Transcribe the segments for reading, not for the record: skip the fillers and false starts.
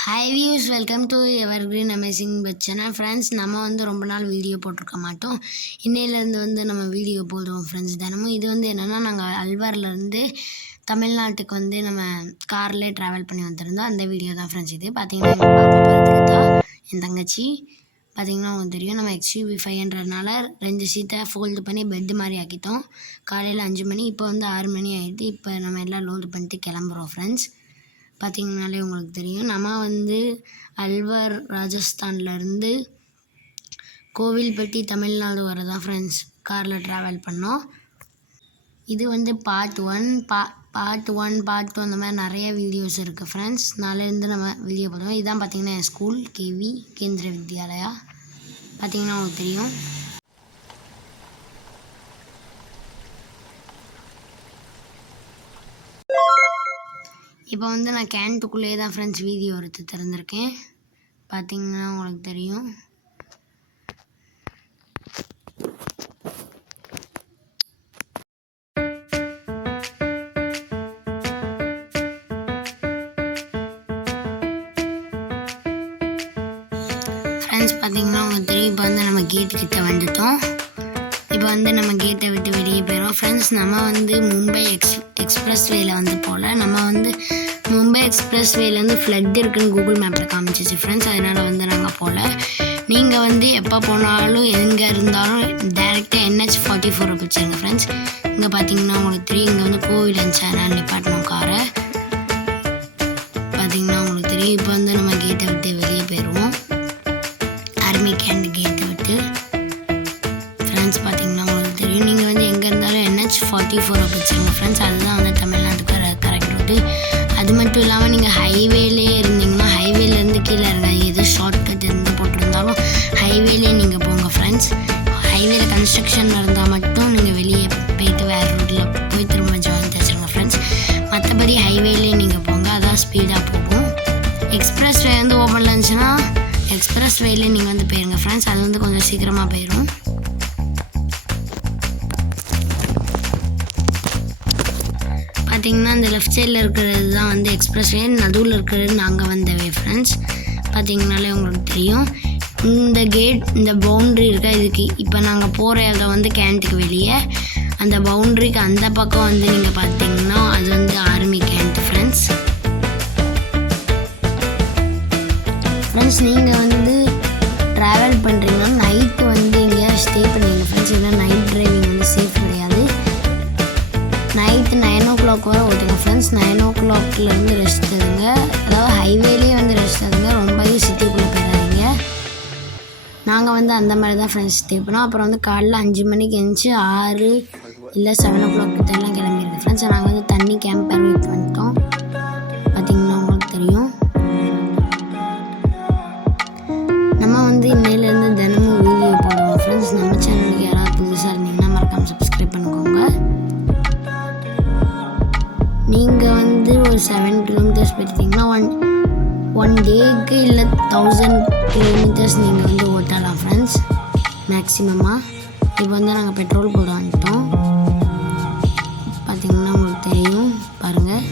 Hi views, welcome to evergreen amazing but channel. Friends, நம்ம வந்து ரொம்ப நாள் வீடியோ போட்டிருக்க மாட்டோம். இன்னையிலேருந்து வந்து நம்ம வீடியோ போடுவோம் ஃப்ரெண்ட்ஸ் தினமும். இது வந்து என்னென்னா, நாங்கள் அல்வார்லேருந்து தமிழ்நாட்டுக்கு வந்து நம்ம கார்லேயே ட்ராவல் பண்ணி வந்திருந்தோம். அந்த வீடியோ தான் ஃப்ரெண்ட்ஸ். இது பார்த்தீங்கன்னா எங்கள் பாப்பா பார்த்துக்கிட்டா என் தங்கச்சி. பார்த்திங்கன்னா உங்களுக்கு தெரியும், நம்ம XUV 500னால 2 சீட்டை ஃபோல்டு பண்ணி பெட்டு மாதிரி ஆக்கிட்டோம். காலையில் 5 மணி, இப்போ வந்து 6 மணி ஆகிட்டு. இப்போ நம்ம எல்லாம் லோடு பண்ணிட்டு கிளம்புறோம் ஃப்ரெண்ட்ஸ். பார்த்திங்கனாலே உங்களுக்கு தெரியும், நம்ம வந்து அல்வார் ராஜஸ்தான்லேருந்து கோவில்பட்டி தமிழ்நாடு வரதான் ஃப்ரெண்ட்ஸ் காரில் ட்ராவல் பண்ணோம். இது வந்து பார்ட் 1 பார்ட் 2 அந்த மாதிரி நிறைய வீடியோஸ் இருக்குது ஃப்ரெண்ட்ஸ். நாளையிலேருந்து நம்ம வீடியோ போடுவோம். இதுதான் பார்த்திங்கன்னா என் ஸ்கூல் KV கேந்திர வித்யாலயா. பார்த்திங்கன்னா உங்களுக்கு தெரியும். இப்போ வந்து நான் கேன்ட்டுக்குள்ளேயே தான் ஃப்ரெண்ட்ஸ் வீடியோ எடுத்து திறந்திருக்கேன். பார்த்திங்கன்னா உங்களுக்கு தெரியும். ஃப்ரெண்ட்ஸ் பார்த்திங்கன்னா உங்களுக்கு தெரியும், இப்போ வந்து நம்ம கேட்டு கிட்ட வந்துட்டோம். இப்போ வந்து நம்ம கேட்டை விட்டு வெளியே போயிடும் ஃப்ரெண்ட்ஸ். நம்ம வந்து மும்பை எக்ஸ்பிரஸ் வேல வந்து போகல. நம்ம வந்து மும்பை எக்ஸ்பிரஸ் வேலேருந்து ஃப்ளட் இருக்குன்னு கூகுள் மேப்பில் காமிச்சிச்சு ஃப்ரெண்ட்ஸ். அதனால் வந்து நாங்கள் போகல. நீங்கள் வந்து எப்போ போனாலும் எங்கே இருந்தாலும் டேரெக்டாக NH44 பிடிச்சிருங்க ஃப்ரெண்ட்ஸ். இங்கே பார்த்தீங்கன்னா உங்களுக்கு தெரியும், இங்கே வந்து கோவில் அண்ட் சேனல் நிப்பாட்டணும் காரை. பார்த்தீங்கன்னா உங்களுக்கு தெரியும். இப்போ வந்து நம்ம கேட்டை விட்டு வெளியே போயிடுவோம், ஆர்மி கேண்ட் கேட்டை விட்டு ஃப்ரெண்ட்ஸ். பார்த்தீங்கன்னா உங்களுக்கு தெரியும், நீங்கள் வந்து எங்கே இருந்தாலும் NH44 பிடிச்சிருங்க ஃப்ரெண்ட்ஸ். அதுதான் வந்து தமிழ்நாட்டுக்கு கரெக்ட் ரூட்டு. அது மட்டும் இல்லாமல் நீங்கள் ஹைவேலே இருந்தீங்கன்னா ஹைவேலேருந்து கீழே இறங்காது. எது ஷார்ட்கட் இருந்து போட்டிருந்தாலும் ஹைவேலே நீங்கள் போங்க ஃப்ரெண்ட்ஸ். ஹைவேல கன்ஸ்ட்ரக்ஷன் இருந்தால் மட்டும் நீங்கள் வெளியே போயிட்டு வேறு ரூட்டில் போய் திரும்ப ஜாயின் வச்சுருங்க ஃப்ரெண்ட்ஸ். மற்றபடி ஹைவேலே நீங்கள் போங்க, அதான் ஸ்பீடாக போகும். எக்ஸ்பிரஸ் வே வந்து ஓப்பனில் இருந்துச்சுன்னா எக்ஸ்பிரஸ் வேலே நீங்கள் வந்து போயிருங்க ஃப்ரெண்ட்ஸ். அது வந்து கொஞ்சம் சீக்கிரமாக போயிடும். பார்த்திங்கன்னா அந்த லெஃப்ட் சைடில் இருக்கிறது தான் வந்து எக்ஸ்பிரஸ் வே, நடுவில் இருக்கிறது நாங்கள் வந்த வே ஃப்ரெண்ட்ஸ். பார்த்திங்கனாலே உங்களுக்கு தெரியும், இந்த கேட் இந்த பவுண்ட்ரி இருக்கா, இதுக்கு இப்போ நாங்கள் போகிற இடம் வந்து கேண்ட்டுக்கு வெளியே. அந்த பவுண்ட்ரிக்கு அந்த பக்கம் வந்து நீங்கள் பார்த்தீங்கன்னா அது வந்து ஆர்மி கேண்ட் ஃப்ரெண்ட்ஸ். ஃப்ரெண்ட்ஸ், நீங்கள் வந்து ட்ராவல் பண்ணுறீங்கன்னா நைட்டு வந்து எங்கேயா ஸ்டே பண்ணுவீங்க ஃப்ரெண்ட்ஸ். ஏன்னா நைட் டிரைவிங் வந்து சேஃப் கிடையாது. நைட்டு 9 o'clock வரை ஓட்டுங்க ஃப்ரெண்ட்ஸ். 9 o'clockலேருந்து ரெஸ்ட் எடுங்க. அதாவது ஹைவேலேயே வந்து ரெஸ்ட் எடுங்க, ரொம்பவே சிட்டிக்குள்ளே போயிடாதீங்க. நாங்கள் வந்து அந்த மாதிரி தான் ஃப்ரெண்ட்ஸ் ஸ்டே பண்ணோம். அப்புறம் வந்து காலைல 5 மணிக்கு எழுந்துச்சி 6 இல்லை 7 o'clock கிட்டலாம் கிளம்பிடுது ஃப்ரெண்ட்ஸ். நாங்கள் வந்து தண்ணி கேம்பர் வெயிட் பண்ணிட்டோம். பார்த்திங்கன்னா உங்களுக்கு தெரியும், நம்ம வந்து இன்னையிலேருந்து தினமும் வீடியோ போடுவோம் ஃப்ரெண்ட்ஸ். நம்ம சேனலுக்கு யாராவது புதுசாக இருந்தீங்கன்னா மறக்காமல் சப்ஸ்கிரைப் பண்ணிக்கோங்க. நீங்கள் வந்து ஒரு 7 கிலோமீட்டர்ஸ் போயிருந்தீங்கன்னா ஒன் டேக்கு இல்லை 1000 கிலோமீட்டர்ஸ் நீங்கள் வந்து ஓட்டலாம் ஃப்ரெண்ட்ஸ் மேக்ஸிமமாக. இப்போ வந்து நாங்கள் பெட்ரோல் போட வந்துட்டோம். பார்த்திங்கன்னா உங்களுக்கு தெரியும், பாருங்கள்,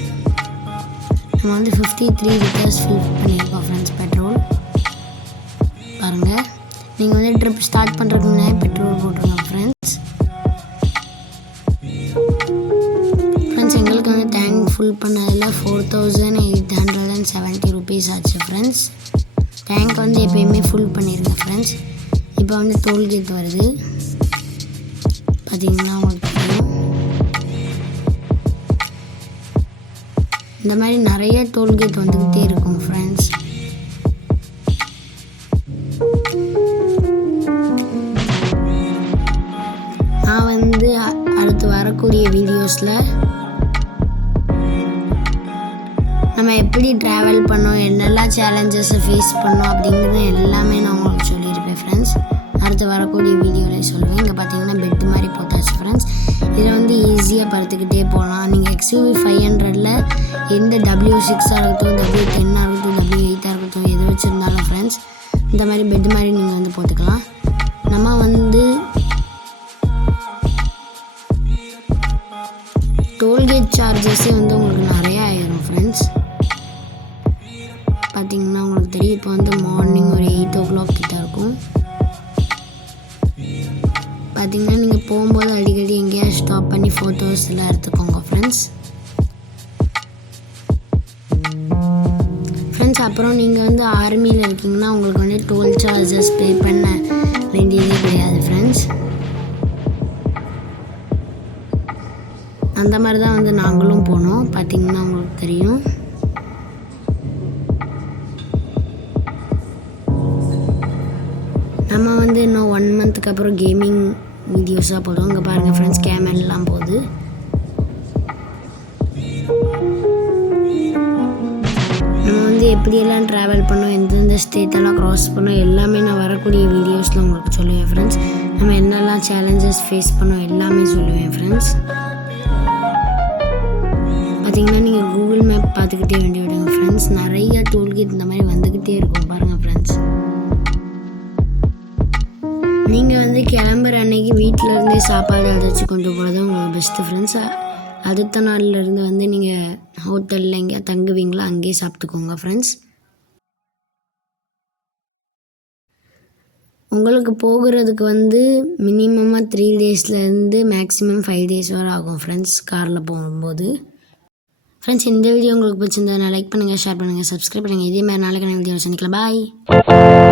நம்ம வந்து 53 லிட்டர்ஸ் ஃபில் பண்ணியிருக்கோம் ஃப்ரெண்ட்ஸ் பெட்ரோல். பாருங்கள், நீங்கள் வந்து ட்ரிப் ஸ்டார்ட் பண்ணுறதுக்கு முன்னாடி பெட்ரோல் போட்டுருங்க ஃப்ரெண்ட்ஸ். ஃப்ரெண்ட்ஸ், எங்களுக்கு வந்து டேங்க் ஃபுல் பண்ணதில் 4870 rupees ஆச்சு ஃப்ரெண்ட்ஸ். டேங்க் வந்து எப்போயுமே ஃபுல் பண்ணிடுங்க ஃப்ரெண்ட்ஸ். இப்போ வந்து டோல்கேட் வருது, பார்த்திங்கன்னா உங்களுக்கு தெரியும். இந்த மாதிரி நிறைய டோல்கேட் வந்துக்கிட்டே இருக்கும் ஃப்ரெண்ட்ஸ். நான் வந்து அடுத்து வரக்கூடிய வீடியோஸில் நம்ம எப்படி ட்ராவல் பண்ணோம், என்னெல்லாம் சேலஞ்சஸை ஃபேஸ் பண்ணோம் அப்படிங்கிறது எல்லாமே நான் உங்களுக்கு சொல்லியிருப்பேன் ஃப்ரெண்ட்ஸ். அடுத்து வரக்கூடிய வீடியோவில் சொல்லுவேன். இங்கே பார்த்தீங்கன்னா பெட்டு மாதிரி போட்டாச்சு ஃப்ரெண்ட்ஸ். இதில் வந்து ஈஸியாக படுத்துக்கிட்டே போகலாம். நீங்கள் XUV 500ல் எந்த W6 இருக்கட்டும், W10 இருக்கட்டும், W8 இருக்கட்டும், எது வச்சுருந்தாலும் ஃப்ரெண்ட்ஸ் இந்த மாதிரி பெட்டு மாதிரி நீங்கள் வந்து போட்டுக்கலாம். நம்ம வந்து டோல்கேட் சார்ஜஸே வந்து உங்களுக்கு நிறையா ஆயிரும் ஃப்ரெண்ட்ஸ். பார்த்திங்கன்னா இப்போ வந்து மார்னிங் ஒரு 8 o'clock கிட்ட இருக்கும். பார்த்திங்கன்னா நீங்கள் போகும்போது அடிக்கடி எங்கேயாவது ஸ்டாப் பண்ணி ஃபோட்டோஸ்லாம் எடுத்துக்கோங்க ஃப்ரெண்ட்ஸ். அப்புறம் நீங்கள் வந்து ஆர்மியில் இருக்கீங்கன்னா உங்களுக்கு வந்து டோல் சார்ஜஸ் பே பண்ண வேண்டியதே கிடையாது ஃப்ரெண்ட்ஸ். அந்த மாதிரி தான் வந்து நாங்களும் போனோம். பார்த்திங்கன்னா உங்களுக்கு தெரியும். நம்ம வந்து இன்னும் 1 monthக்கு அப்புறம் கேமிங் வீடியோஸாக போடுவோம். இங்கே பாருங்கள் ஃப்ரெண்ட்ஸ், கேமெல்லாம் போகுது. நம்ம வந்து எப்படியெல்லாம் ட்ராவல் பண்ணோம், எந்தெந்த ஸ்டேட்டெல்லாம் க்ராஸ் பண்ணோம் எல்லாமே நான் வரக்கூடிய வீடியோஸில் உங்களுக்கு சொல்லுவேன் ஃப்ரெண்ட்ஸ். நம்ம என்னெல்லாம் சேலஞ்சஸ் ஃபேஸ் பண்ணோம் எல்லாமே சொல்லுவேன் ஃப்ரெண்ட்ஸ். பார்த்திங்கன்னா நீங்கள் கூகுள் மேப் பார்த்துக்கிட்டே வேண்டி விடுங்க ஃப்ரெண்ட்ஸ். நிறைய டோல்கேட் இந்த மாதிரி வந்துக்கிட்டே இருக்கும் பாருங்கள் ஃப்ரெண்ட்ஸ். நீங்கள் வந்து கிளம்புற அன்னைக்கு வீட்டில் இருந்தே சாப்பாடு அடைச்சி கொண்டு போகிறது உங்களுக்கு பெஸ்ட்டு ஃப்ரெண்ட்ஸ். அடுத்த நாள்லேருந்து வந்து நீங்கள் ஹோட்டலில் எங்கேயா தங்குவீங்களோ அங்கேயே சாப்பிட்டுக்கோங்க ஃப்ரெண்ட்ஸ். உங்களுக்கு போகிறதுக்கு வந்து மினிமமாக 3 daysலேருந்து மேக்ஸிமம் 5 days வரை ஆகும் ஃப்ரெண்ட்ஸ், காரில் போகும்போது. ஃப்ரெண்ட்ஸ், இந்த வீடியோ உங்களுக்கு பிடிச்சிருந்தா லைக் பண்ணுங்கள், ஷேர் பண்ணுங்கள், சப்ஸ்கிரைப் பண்ணுங்கள். இதே மாதிரி நாளைக்கு வீடியோ சந்திக்கலாம். பாய்.